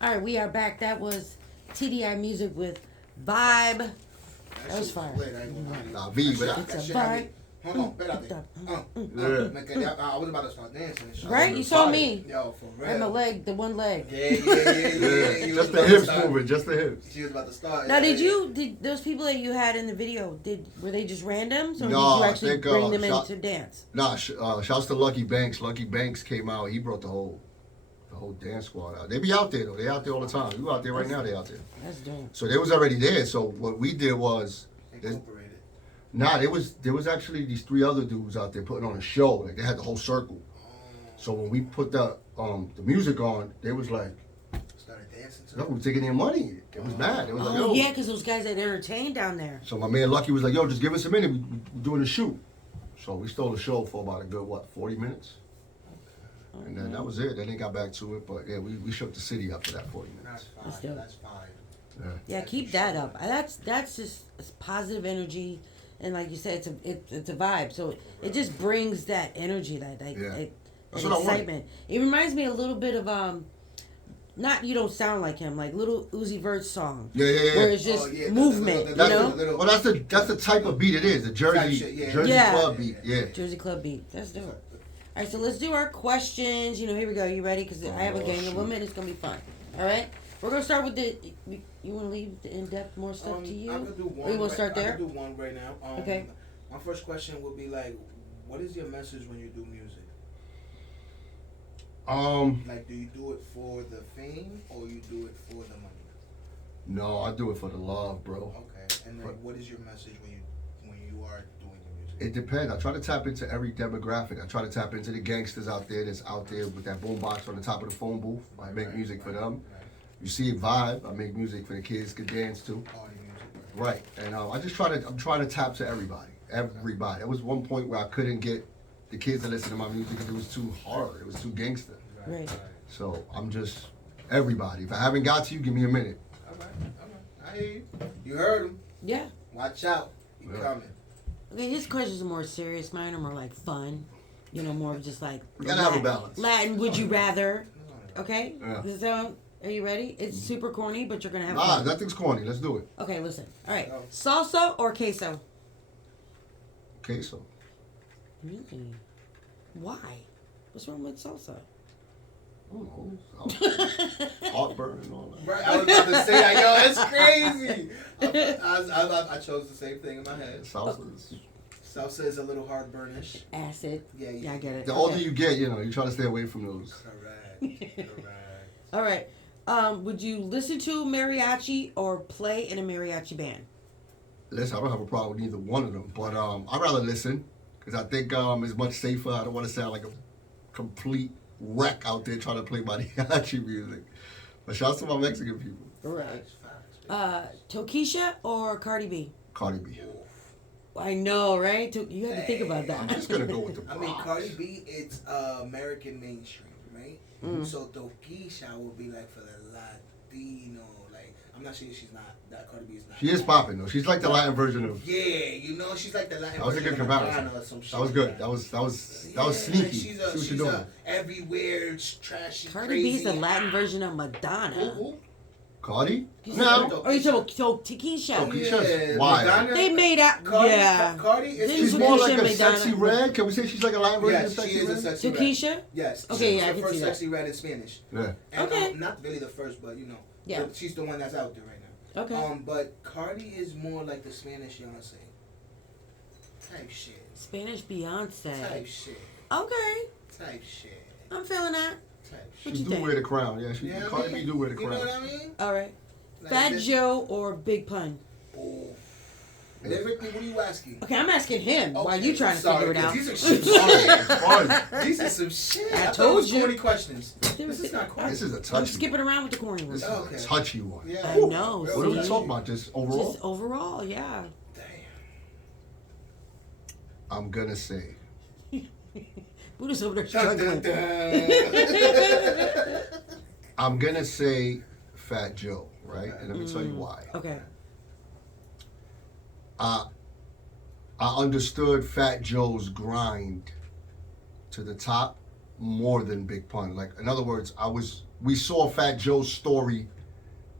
All right, we are back. That was TDI music with Vibe. That was fire. Nah, V, but It's a vibe. Hold on, espérate. Me quería, I was about to start dancing. Right? You saw me. Yo, for real. And my leg, the one leg. Yeah. Just the hips moving, just the hips. She was about to start. Now, did those people that you had in the video, were they just randoms? Or No, did you I actually think, bring them in shot- to dance? Nah, shouts to Lucky Banks. Lucky Banks came out. He brought the whole dance squad out. They be out there though. They out there all the time. You out there right now? They out there. That's dope. So they was already there. So what we did was, Incorporated. nah, there was actually these 3 other dudes out there putting on a show. Like they had the whole circle. So when we put the music on, they was like, Started dancing too. no, we taking their money. It was mad. It was like, Oh, yo. yeah, because those guys that entertained down there. So my man Lucky was like, yo, just give us a minute. We're doing a shoot. So we stole the show for about a good, 40 minutes? And then that was it. Then they got back to it. But yeah, we shook the city up for that 40 minutes. That's fine. That's fine. Yeah, keep that up. That's just it's positive energy, and like you said, it's a vibe. So it just brings that energy, that That's what I excitement. It reminds me a little bit of not You Don't Sound Like Him, like little Uzi Vert's song. Yeah. Where it's just movement, you know? Well, that's the type of beat it is. The Jersey club beat. Yeah. Jersey club beat. That's dope. All right, so let's do our questions. You know, here we go. You ready? Because I have a gang of women. It's going to be fun. All right? We're going to start with you want to leave the in-depth more stuff to you? I could do one. Or you want to start there? I could do one right now. Okay. My first question would be like, what is your message when you do music? Like, do you do it for the fame or you do it for the money? No, I do it for the love, bro. Okay. And then what is your message when you are doing your music? It depends. I try to tap into every demographic. I try to tap into the gangsters out there that's out there with that boombox on the top of the phone booth. I make music for them. You see it vibe. I make music for the kids to dance to. Party music. Right. And I'm trying to tap to everybody. Everybody. There was one point where I couldn't get the kids to listen to my music because it was too hard. It was too gangster. Right. So I'm just everybody. If I haven't got to you, give me a minute. All right. I hear you. You heard him. Yeah. Watch out. You coming. Okay, his questions are more serious. Mine are more like fun. You know, more of just like... We gotta have a balance. Latin, would you rather? Okay? Yeah. Are you ready? It's super corny, but you're going to have Nah, fun. nothing's corny. Let's do it. Okay, listen. All right. Salsa or queso? Queso. Really? Why? What's wrong with salsa? I don't know. Heartburn and all that. Right, I was about to say that. Yo, that's crazy. I chose the same thing in my head. Salsa is a little heartburnish. Acid. Yeah, I get it. The older you get, you try to stay away from those. Correct. All right. Would you listen to mariachi or play in a mariachi band? Listen, I don't have a problem with either one of them, but I'd rather listen because I think it's much safer. I don't want to sound like a complete wreck out there trying to play mariachi music. But shouts to my Mexican people. Right. Tokisha or Cardi B? Cardi B. I know, right? You have to think about that. I'm just gonna go with the I mean, Cardi B, it's American mainstream, right? So Tokisha would be like for the Latino, like I'm not saying she's not that Cardi B is not. She is popping though. She's like the Latin version of. Yeah, she's like the Latin. That was a good comparison. That was good. That was sneaky. Like See what you're doing. Everywhere, trashy, Cardi crazy. B is the Latin version of Madonna. Who? Cardi? No. Oh, you talking about Tokisha? Tokisha's why? They made out. Cardi is. She's more like a sexy red. Can we say she's like a Latin version of sexy red? Sexy Tokisha? Red. Yes. Okay, yeah, I the can first see that. sexy red in Spanish. Yeah. And, okay. Not really the first, but Yeah. She's the one that's out there right now. Okay. But Cardi is more like the Spanish Beyonce. Type shit. Spanish Beyonce. Type shit. Okay. Type shit. I'm feeling that. Type What She you do think? wear the crown. Yeah, Cardi B do wear the crown. You know what I mean? All right. Like Fat this- Joe or Big Pun? Oh. Lyrically, what are you asking? Okay, I'm asking him. Why Okay, you trying to sorry, figure it out? These are some Fun. These are some shit. I thought told it was you. corny questions. This is not corny. This is a I'm touchy. skipping around with the corny ones. This is a touchy one. Yeah. I know. What are we see? talking about? Just overall? Just overall, yeah. Damn. I'm gonna say. Buddha's over there Dun, dun, struggling. dun. I'm gonna say Fat Joe, right? And let me tell you why. Okay. I understood Fat Joe's grind to the top, more than Big Pun. Like, in other words, we saw Fat Joe's story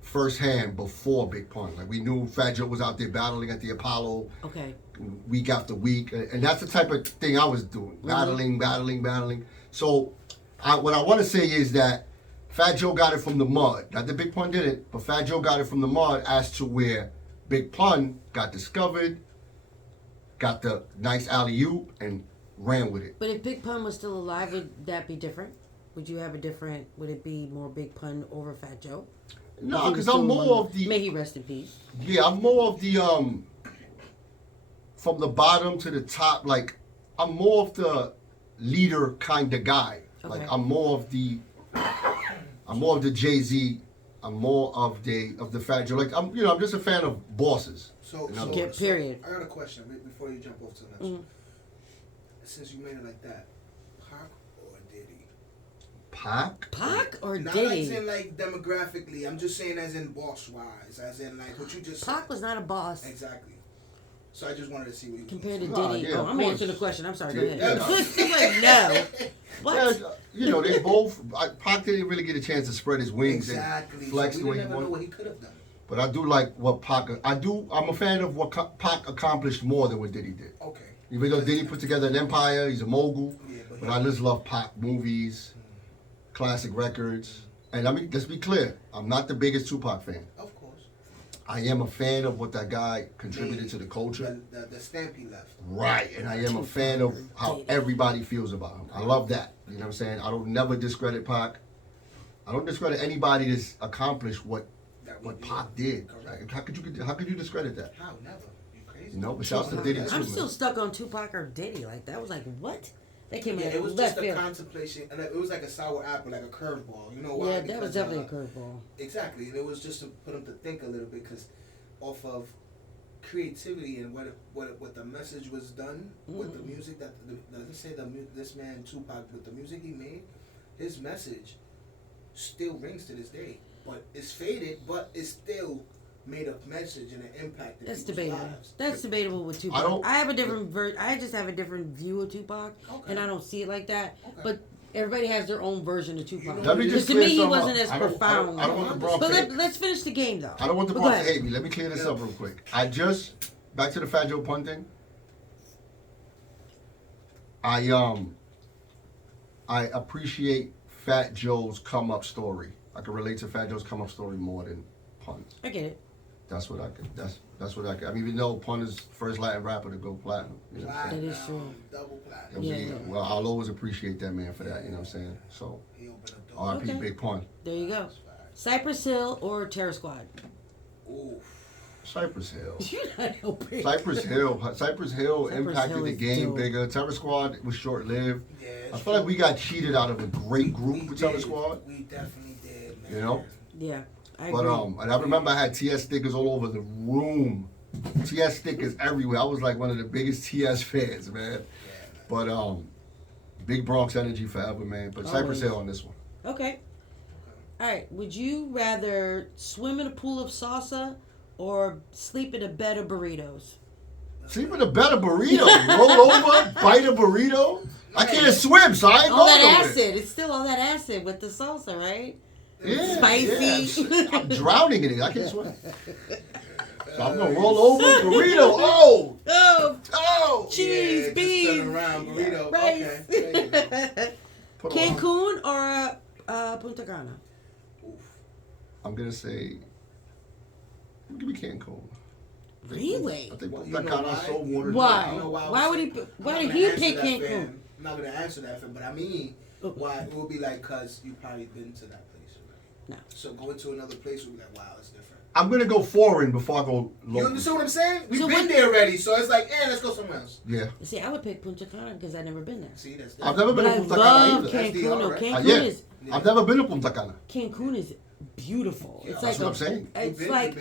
firsthand before Big Pun. Like, we knew Fat Joe was out there battling at the Apollo week after week, and that's the type of thing I was doing, battling. So, what I want to say is that Fat Joe got it from the mud. Not that Big Pun did it, but Fat Joe got it from the mud as to where Big Pun got discovered, got the nice alley-oop, and ran with it. But if Big Pun was still alive, would that be different? Would it be more Big Pun over Fat Joe? No, because I'm more of the... May he rest in peace. Yeah, I'm more of the, from the bottom to the top, like, I'm more of the leader kind of guy. Okay. Like, I'm more of the Jay-Z. I'm more of the Fat Joe. Like, I'm just a fan of bosses. Period. I got a question before you jump off to the next one. Since you made it like that, Pac or Diddy? Pac or Not Diddy? Not as in like demographically. I'm just saying as in boss wise. As in like what you just said. Pac was not a boss. Exactly. So I just wanted to see what you compared to saying. Diddy. Yeah, I'm answering the question. I'm sorry. Go ahead. Yeah. Like, no. What? Yeah, they both. Pac didn't really get a chance to spread his wings Exactly. and flex so the way he never know wanted. what he could have done. But I do like what Pac. I'm a fan of what Pac accomplished more than what Diddy did. Okay. Even though Diddy put together an empire, he's a mogul. Yeah, but I just love Pac movies, classic records. And let's be clear, I'm not the biggest Tupac fan. Of course. I am a fan of what that guy contributed to the culture. The stamp he left. Right, and I am a fan of how everybody feels about him. I love that. You know what I'm saying? I don't never discredit Pac. I don't discredit anybody that's accomplished what Pac did. Like, how could you discredit that? How? Never. You crazy? No, but shouts to Diddy too. I'm still stuck on Tupac or Diddy. Like, that was like, what? That came out it was left just a field. contemplation, and it was like a sour apple, like a curveball. You know why? Yeah, because, that was definitely a curveball. Exactly, and it was just to put him to think a little bit, because off of creativity and what the message was done with the music that let's say this man Tupac, with the music he made, his message still rings to this day, but it's faded, but it's still made a message and an impact in That's people's debatable. lives. That's debatable with Tupac. I have a different I just have a different view of Tupac, and I don't see it like that. Okay. But everybody has their own version of Tupac. Because to me, he wasn't as profound. I don't want the Bronx. But let's finish the game, though. I don't want the Bronx to hate me. Let me clear this up real quick. Back to the Fat Joe Pun thing. I appreciate Fat Joe's come up story. I can relate to Fat Joe's come up story more than Pun's. I get it. That's what I can. That's what I can. I mean, even though Pun is first Latin rapper to go platinum. You know what I'm saying? That is true. Double platinum. Yeah. Well, I'll always appreciate that man for that. You know what I'm saying? So, R.I.P. Big Pun. There you go. Cypress Hill or Terror Squad? Ooh. Cypress Hill. You're not helping. Cypress Hill impacted the game bigger. Terror Squad was short-lived. Yeah, I feel like we got cheated out of a great group with Terror Squad. We definitely did, man. You know? Yeah. But and I remember I had TS stickers all over the room. TS stickers everywhere. I was like one of the biggest TS fans, man. Yeah, man. But Big Bronx energy forever, man. But Cypress Hill on this one. Okay. All right. Would you rather swim in a pool of salsa or sleep in a bed of burritos? Sleep in a bed of burritos. Roll over, bite a burrito. I can't swim, so I ain't all going that over acid. It's still all that acid with the salsa, right? Yeah, spicy. Yeah. I'm drowning in it. I can't swim. So I'm gonna roll over burrito. Oh, cheese, beef, turn around burrito. rice. Okay. Cancun or Punta Cana? I'm gonna say, give me Cancun. Really? I think Punta Cana is so watered Why? down. Why did he pick Cancun? I'm not gonna answer that, but I mean, why it will be like, cause you probably been to that place already. No. So going to another place will be like, wow, it's different. I'm gonna go foreign before I go local. You understand what I'm saying? We've been there already, so it's like, let's go somewhere else. Yeah. See, I would pick Punta Cana because I've never been there. See, that's I've never been to Punta Cana either. Cancun. right? Cancun is. I've never been to Punta Cana. Cancun is beautiful. Yeah, it's that's like what I'm saying. It's like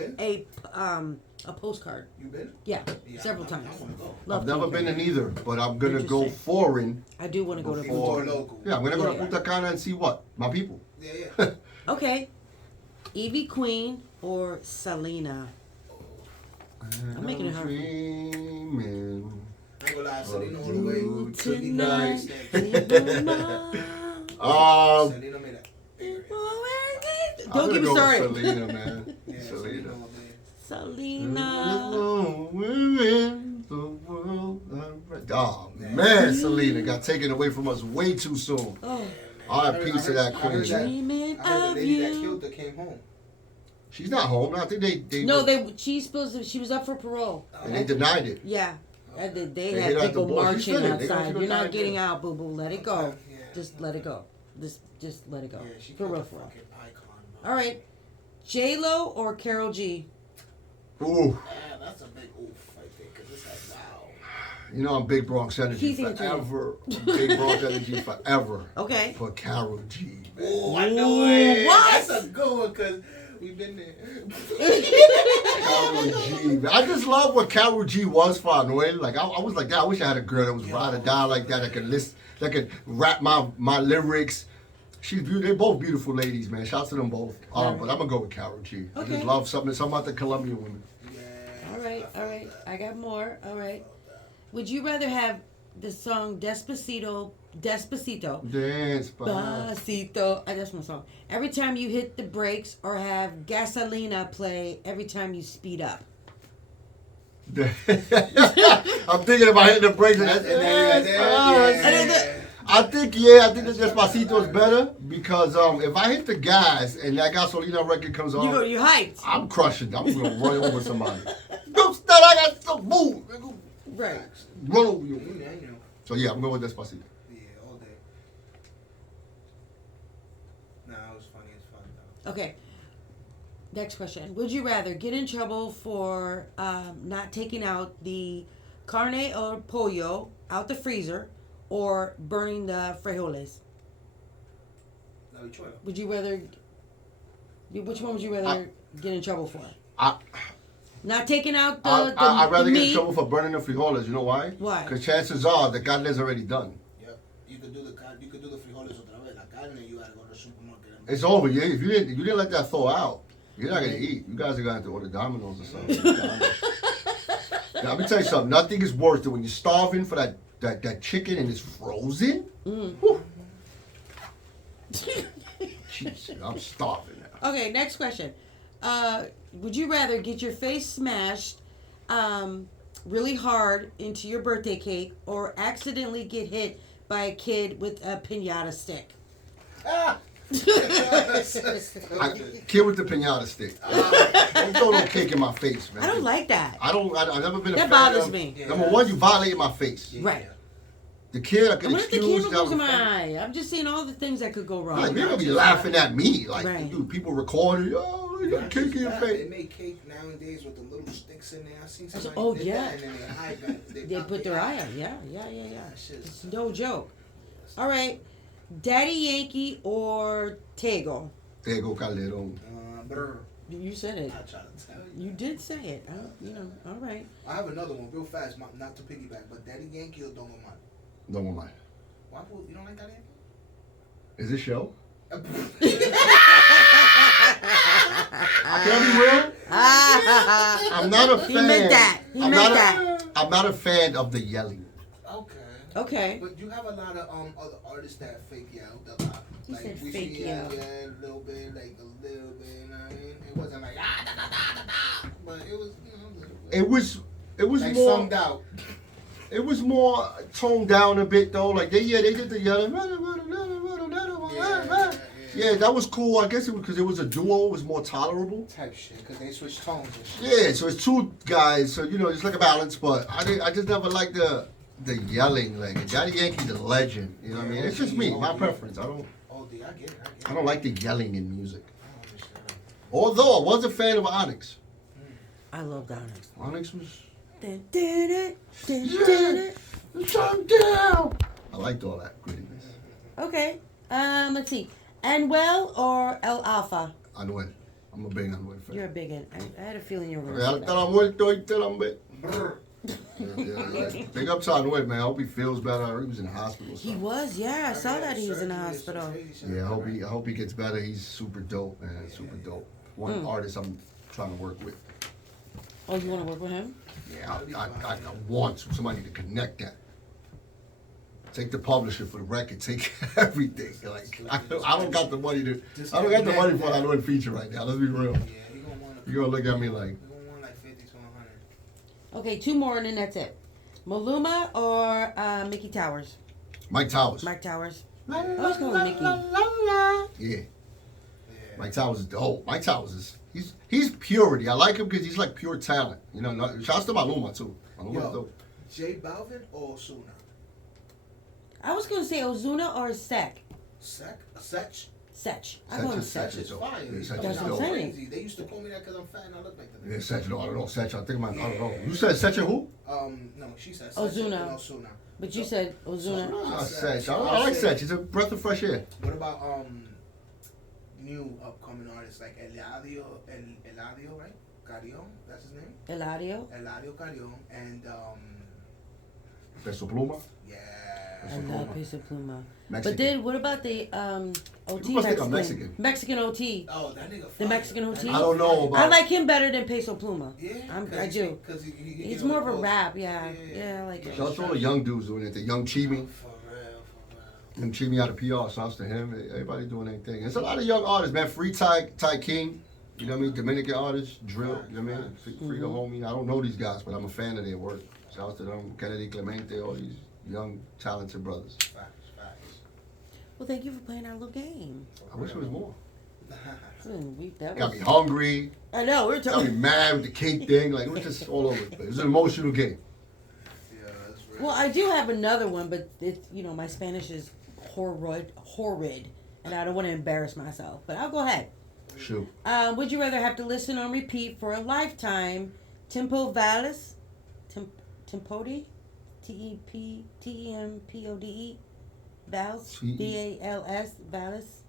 a postcard. You been? Yeah, several times. I want to go. I've never been in either, but I'm gonna go foreign. I do want to go to Before Punta Cana. local. Yeah, I'm gonna go to Punta Cana and see what? My people. Yeah. Okay. Evie Queen or Selena? I'm making it hard. Dreaming. I ain't gonna lie, Selena all the way. Tonight, in my Selena made that bigger. Don't get me started. Selena, man. Yeah, Selena. all day. Selena. Oh man, Selena got taken away from us way too soon. Oh, All right, peace to that I heard queen. that- dreaming I heard the of lady that you. killed her came home. She's not home. I think they No, she's supposed to. She was up for parole. and they denied it. Yeah, and they They had hit out the people ball. She's marching finished. They outside. don't You're not deny getting it. out, boo boo. Let it go. Okay, yeah. Just let it go. Just let it go. Yeah, she For killed real, a for real. fucking icon, bro. All right, J Lo or Carol G? Ooh, Yeah, that's a big oof right there, because it's like, wow. you know I'm Big Bronx Energy Keith Anthony. forever. Big Bronx Energy forever. Okay. For Carol G. Oh, I know it. What? That's a good one, because we've been there. Carol G. I just love what Carol G was for Anuel. Like I was like, I wish I had a girl that was ride or die like that. That could rap my lyrics. She's beautiful. They're both beautiful ladies, man. Shout out to them both. But I'm gonna go with Carol G. I Okay. just love something about the Colombian women. Yeah. All right. I got more. All right. Would you rather have the song Despacito, Dance, but Despacito, that's my song, every time you hit the brakes, or have Gasolina play every time you speed up? I'm thinking about hitting the brakes. And I think the Despacito is better because if I hit the gas and that Gasolina record comes on, You hyped. I'm crushing. I'm gonna run over somebody. Don't stop! I got to move. Right. Run over you. Yeah, you know. So yeah, I'm going with Despacito. Yeah, all day. Nah, it was funny as fuck, though. Okay. Next question. Would you rather get in trouble for not taking out the carne or pollo out the freezer, or burning the frijoles? La bichuela. Would you rather? Which one would you rather get in trouble for? Not taking out the I'd rather the get in meat. trouble for burning the frijoles. You know why? Why? Because chances are the carne's already done. Yep. You could do the frijoles otra vez. La carne, you gotta go to the supermarket. And It's over. Yeah. If you didn't let that thaw out, you're not gonna eat. You guys are gonna have to order Domino's or something. Now, let me tell you something. Nothing is worse than when you're starving for that chicken and it's frozen. Whew. Jeez, I'm starving now. Okay, next question. Would you rather get your face smashed really hard into your birthday cake, or accidentally get hit by a kid with a piñata stick? Kid with the piñata stick. Don't throw no cake in my face, man. I don't like that. I've never been a fan That bothers of- me. Yeah. Number one, you violated my face. Right. The kid, I could I'm not the excuse. kid That goes was in funny. my eye. I'm just saying all the things that could go wrong. Like, you're gonna be laughing at me, like, Right. dude. People recording, oh, you got a cake in your They face. make cake nowadays with the little sticks in there. I seen That's- somebody did yeah. that, and then their eye got, They popped put their eye out. Yeah. That shit's- It's no joke. All right. Daddy Yankee or Tego? Tego Calderón. Brr. You said it. I try to tell you. You did say it. All right. I have another one real fast, not to piggyback, but Daddy Yankee or Don Omar? Don't mind. Why you don't like Daddy Yankee? Is this show? I Can I be real? I'm not a fan. He meant that. I'm not a fan of the yelling. Okay. Okay. But you have a lot of other artists that fake yelled a lot. He Like said we fake see yell. a little bit, you know what I mean? It wasn't like da da da da da, but it was, you know, a little bit. It was Like more. summed out. It was more toned down a bit though. Like they did the yelling. Yeah, that was cool. I guess it was because it was a duo. It was more tolerable. Type shit, because they switched tones and shit. Yeah, so it's two guys. So it's like a balance. But I just never liked the yelling. Like Daddy Yankee's a legend. You know what I mean? It's just me, my preference. I Oh, dude, I get it. don't like the yelling in music. I don't understand. Although I was a fan of Onyx. I love Onyx. Onyx was. Shut down. I liked all that grittiness. Okay. Let's see. Anuel or El Alfa? Anuel. I'm a big Anuel fan. You're a big one. I had a feeling you were going to Real say te that. la muerto y te la mbe- Brr. Yeah. Big up to Anuel, man. I hope he feels better. He was in the hospital. or He something. was, yeah. I saw that he was in the Surgery, hospital. surgery, surgery. Yeah, I hope he gets better. He's super dope, man. Super dope. One artist I'm trying to work with. Oh, you want to work with him? Yeah, I want somebody to connect that. Take the publisher for the record. Take everything. Like I don't got the money to. I don't got the money for an annoying feature right now. Let's be real. Yeah, he gonna want. You gonna look at me like. He gonna want like 50 to 100. Okay, 2 more and then that's it. Maluma or Mickey Towers? Mike Towers. Mike Towers. La, I was going with Mickey. Yeah. Mike Towers is dope. Mike Towers is he's purity. I like him because he's like pure talent. You know, shouts to Maluma too. Maluma's dope. J Balvin or Osuna? I was going to say Ozuna or Sech. Sech? Sech. I'm going with Sech. Sech is fire. Yeah, Sech That's is what I'm dope. saying. Crazy. They used to call me that because I'm fat and I look like them. Yeah, Sech. No, I don't know. Sech. I think I don't know. You said Sech and who? No, she said Sech Ozuna. and Osuna. But you said Ozuna. Sech. I like Sech. He's a breath of fresh air. What about new upcoming artists like Eladio, right? Carrion, that's his name. Eladio. Carrion and Peso Pluma. yeah. I love Peso Pluma. Mexican. But then what about the OT You must think I'm Mexican. Mexican OT. Oh, that nigga. The Mexican OT? I don't know about. I like him better than Peso Pluma. Yeah, I do. Because He's more of a rap, yeah. Yeah, I like it. Shout out to all the young dudes doing it. The young Chimi. For real. Young Chimi out of PR. Shouts to him. Everybody doing their thing. There's a lot of young artists, man. Free Ty King. You know what I mean? Dominican artists. Drill. You know what I mean? Free the homie. I don't know these guys, but I'm a fan of their work. Shout out to them. Kennedy Clemente. All these young, talented brothers. Facts. Well, thank you for playing our little game. I wish there was more. That Got was, me hungry. I know, we're Got me talking. mad with the cake thing. Like, it was just all over the place. It was an emotional game. Yeah, that's real. Well, I do have another one, but it's, my Spanish is horrid, and I don't want to embarrass myself. But I'll go ahead. Shoot. Would you rather have to listen on repeat for a lifetime, Tempo Valles, Tempode, Tempode, Vals, Vals, Valles,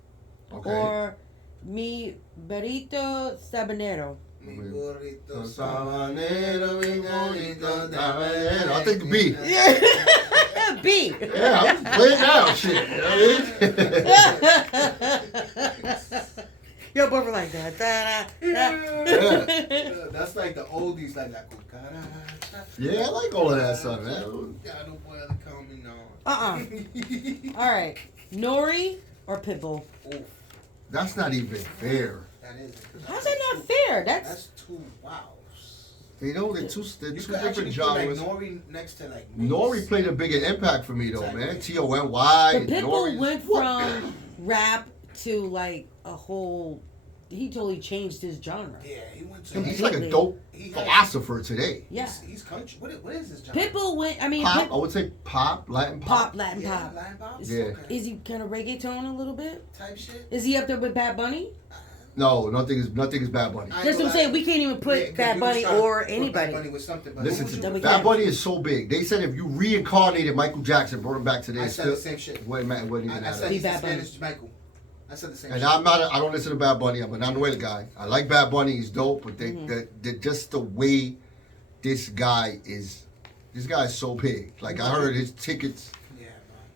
Okay. or Mi Burrito Sabanero? Mi burrito Sabanero, mi burrito sabanero. I'll take the B. Yeah, B. Yeah, I'm play it now, shit. You know what I mean? Yo, both were like that. Yeah, that's like the oldies, like that. Yeah, I like all of that stuff, man. God, no boy, ever call me now. All right, Nori or Pitbull? Oof, That's not even fair. that is. How's that not fair? That's two wows. You know, they're two You could different actually put genres. like Nori next to like. Nori played a bigger impact for me, though, man. T-O-N-Y. But Pitbull Nori's- went from rap to like a whole. He totally changed his genre. Yeah, he went to. He's like a Completely. dope He has- philosopher today. Yeah. He's country. What is this? Pitbull went. I mean, Pop, I would say pop, Latin pop. Latin Yeah, pop. Latin pop. Yeah. Okay. Is he kind of reggaeton a little bit? Type shit. Is he up there with Bad Bunny? No, nothing is Bad Bunny. That's what I'm saying. We can't even put Yeah, 'cause Bad we was Bunny trying to or put anybody. Bad Bunny with something, but Listen who to would Then we Bad can't. Bunny is so big. They said if you reincarnated Michael Jackson, brought him back today, I it's said still the same shit. wouldn't even I said matter. he's the Bad Bunny. Spanish Michael. I said the same And shit. I don't listen to Bad Bunny. I'm an Anuel guy. I like Bad Bunny. He's dope, but just the way this guy is so big. Like I heard his tickets Yeah, man.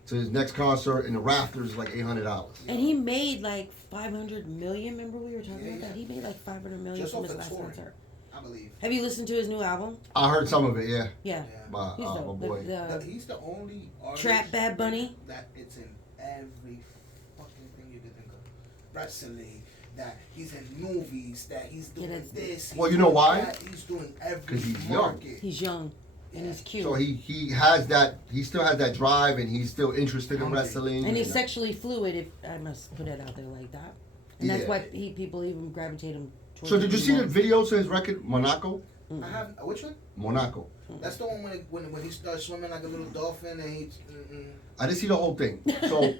to his next concert in the rafters is like $800. And he made like 500 million. Remember we were talking Yeah, about that? He made like 500 million Just from off his the last touring. concert. I believe. Have you listened to his new album? I heard some of it. Yeah, Yeah. my He's dope. boy. He's the only artist Trap Bad Bunny? that it's in every fucking thing you could think of. Wrestling, that he's in movies, that he's doing that's- this. Well, he's you know doing why? that, he's doing every 'Cause he's young. market. He's young and he's cute. So he has that. He still has that drive, and he's still interested in Hungry. wrestling. and he's sexually fluid, if I must put it out there like that. And that's Yeah. why people even gravitate him towards So did you him see the more. video to his record, Monaco? I have which one? Monaco. That's the one when he starts swimming like a little dolphin and he. I didn't see the whole thing. So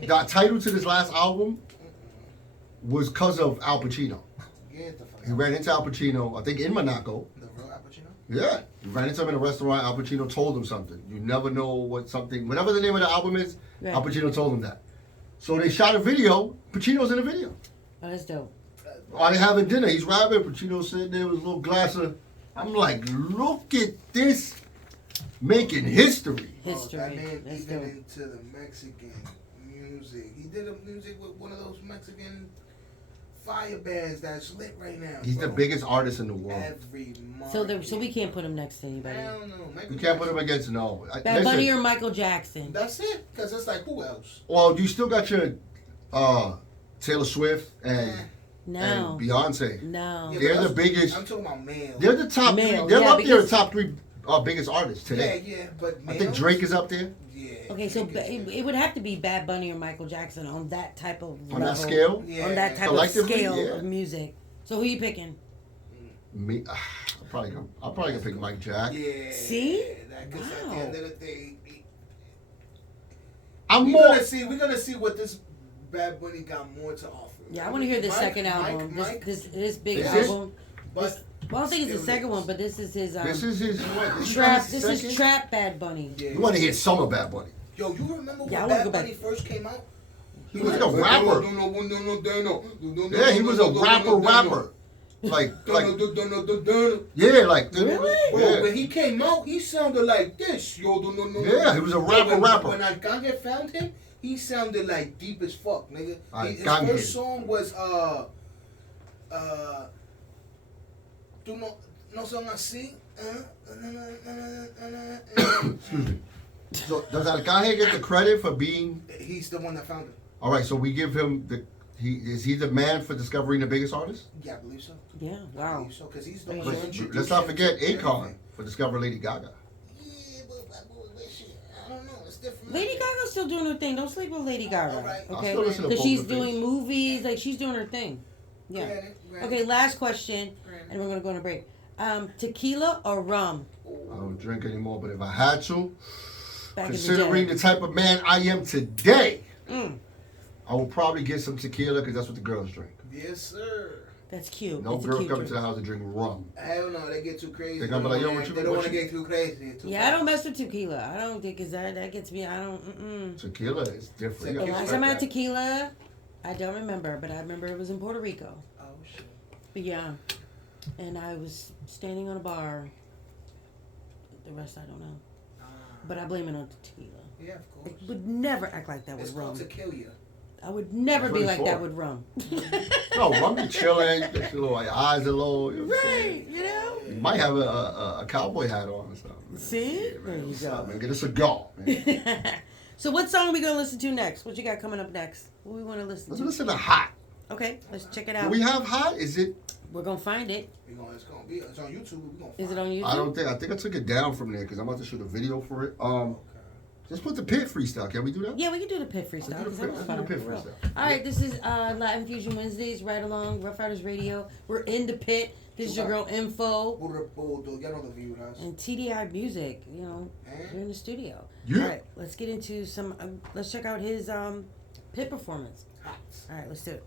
the title to this last album was because of Al Pacino. Get the fuck He out. ran into Al Pacino, I think in Monaco. The real Al Pacino? Yeah. He ran into him in a restaurant. Al Pacino told him something. You never know whatever the name of the album is, Right. Al Pacino told him that. So they shot a video. Pacino's in the video. Oh, that's dope. While they having dinner, he's rapping. Pacino sitting there with a little glass of. I'm like, look at this, making history. History. That man That's even dope. into the Mexican music. He did a music with one of those Mexican fire bands that's lit right now. He's the biggest artist in the world. Every So we can't put him next to anybody. I don't know. Michael You can't put Jackson. him against Bad Bunny or Michael Jackson. That's it. Because it's like, who else? Well, you still got your Taylor Swift and No. Beyonce. No. Yeah, They're but the biggest. I'm talking about male. They're the top Male, three. They're yeah, up there, the because- top three biggest artists today. Yeah, but I think Drake is up there Yeah. Okay, so Drake is- it would have to be Bad Bunny or Michael Jackson on that type of on level, that scale. Yeah. on that type of Collectively, scale yeah. of music. So who you picking? Me, I'll probably gonna pick Mike Jack. Yeah. See? Because at the Wow. end of the day, I'm we're more. gonna see what this Bad Bunny got more to offer. Yeah, I want to hear the second album. Mike, This big Is it? album. but Well, I don't think it's the Still second is. one, but this is his This is his what? trap. his This is second? trap Bad Bunny. yeah. You want to hear some of Bad Bunny? Yo, you remember when Yeah, I wanna Bad go back. Bunny first came out? He was a rapper. Yeah, he was a rapper. Like, yeah, like. Really? Bro, Yeah. when he came out, he sounded like this. Yo, Yeah, he was a rapper. When Arcángel found him, he sounded like deep as fuck, nigga. His Arcángel. first song was Tú no son así. Excuse me. So does Arcángel get the credit for being? He's the one that found him. All right, so we give him the. Is he the man for discovering the biggest artist? Yeah, I believe so. Yeah, I wow. believe so, because he's the But one that But introduced let's not him forget to Akon everything. for discovering Lady Gaga. Yeah, but shit, I don't know. It's different. Lady Gaga's still doing her thing. Don't sleep on Lady Gaga. All right. I'll Okay, still listen to because she's Poker Face. doing movies. Like she's doing her thing. Yeah. Granted. Okay, last question, and we're gonna go on a break. Tequila or rum? I don't drink anymore, but if I had to, Back in considering the the day. type of man I am today, Mm, I will probably get some tequila because that's what the girls drink. Yes, sir. that's cute. No It's a girl cute coming to drink. the house to drink rum. Hell no, they get too crazy. They're gonna be like, yo, what you- They don't what want to you- get too crazy. Too Yeah, I don't mess with tequila. I don't think because that gets me. I don't. Tequila is different. Tequila. The You last gotta time I had respect tequila, I don't remember, but I remember it was in Puerto Rico. Oh shit. But yeah, and I was standing on a bar. The rest I don't know, but I blame it on tequila. Yeah, of I course. would never act like that It's with rum. called to kill you. I would never That's be what like it's that for. with rum. that. No, rum be chilling. Get your little your eyes are low. You know what I'm saying? Right, you know. You might have a cowboy hat on or something. man. See? Yeah, There man, you what's go. up, man? Get a cigar, man. So what song are we gonna listen to next? What you got coming up next? What we want to listen Let's to? listen to Hot. Okay, let's check it Do out. we have Hot? Is it? We're gonna find it. It's on YouTube. We're gonna Is it find on YouTube? I don't think. I think I took it down from there because I'm about to shoot a video for it. Okay. Just put the pit freestyle. Can we do that? Yeah, we can do the pit freestyle. Let's 'cause do that was the fun. pit For real. freestyle. All right, this is Latin Fusion Wednesdays, Ride Along, Rough Riders Radio. We're in the pit. This is your girl Info Ya no te vibras. and TDI Music. You know, we're in the studio. Yeah. All right, let's get into some. Let's check out his pit performance. Hot. All right, let's do it.